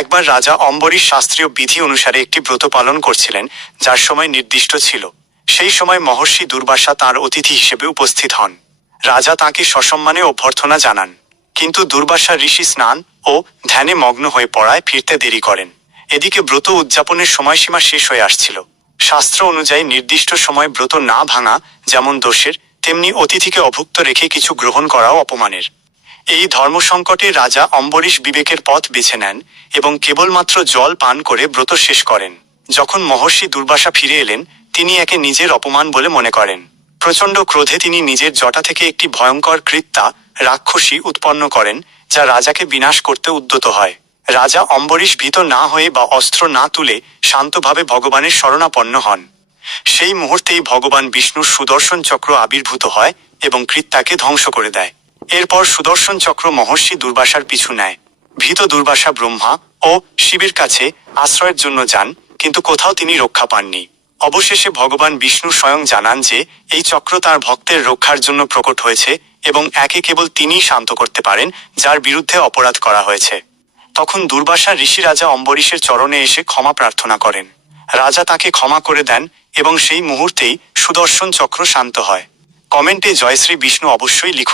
একবার রাজা অম্বরীশ শাস্ত্রীয় বিধি অনুসারে একটি ব্রত পালন করছিলেন, যার সময় নির্দিষ্ট ছিল। সেই সময় মহর্ষি দুর্বাসা তাঁর অতিথি হিসেবে উপস্থিত হন। রাজা তাঁকে সসম্মানে অভ্যর্থনা জানান, কিন্তু দুর্বাসা ঋষি স্নান ও ধ্যানে মগ্ন হয়ে পড়ায় ফিরতে দেরি করেন। এদিকে ব্রত উদযাপনের সময়সীমা শেষ হয়ে আসছিল। শাস্ত্র অনুযায়ী নির্দিষ্ট সময় ব্রত না ভাঙা যেমন দোষের, তেমনি অতিথিকে অভুক্ত রেখে কিছু গ্রহণ করাও অপমানের। এই ধর্মসংকটে রাজা অম্বরীশ বিবেকের পথ বেছে নেন এবং কেবলমাত্র জল পান করে ব্রত শেষ করেন। যখন মহর্ষি দুর্বাসা ফিরে এলেন, তিনি একে নিজের অপমান বলে মনে করেন। প্রচণ্ড ক্রোধে তিনি নিজের জটা থেকে একটি ভয়ঙ্কর কৃত্যা রাক্ষসী উৎপন্ন করেন, যা রাজাকে বিনাশ করতে উদ্যত হয়। রাজা অম্বরীশ ভীত না হয়ে বা অস্ত্র না তুলে শান্তভাবে ভগবানের শরণাপন্ন হন। সেই মুহূর্তেই ভগবান বিষ্ণুর সুদর্শন চক্র আবির্ভূত হয় এবং কৃত্যাকে ধ্বংস করে দেয়। এরপর সুদর্শন চক্র মহর্ষি দুর্বাসার পিছু নেয়। ভীত দুর্বাসা ব্রহ্মা ও শিবের কাছে আশ্রয়ের জন্য যান, কিন্তু কোথাও তিনি রক্ষা পাননি। অবশেষে ভগবান বিষ্ণু স্বয়ং জানান যে এই চক্র তাঁর ভক্তের রক্ষার জন্য প্রকট হয়েছে এবং একে কেবল তিনিই শান্ত করতে পারেন, যার বিরুদ্ধে অপরাধ করা হয়েছে। তখন দুর্বাসা ঋষি রাজা অম্বরীশের চরণে এসে ক্ষমা প্রার্থনা করেন। রাজা তাকে ক্ষমা করে দেন এবং সেই মুহূর্তেই সুদর্শন চক্র শান্ত হয়। কমেন্টে জয়শ্রী বিষ্ণু অবশ্যই লিখুন।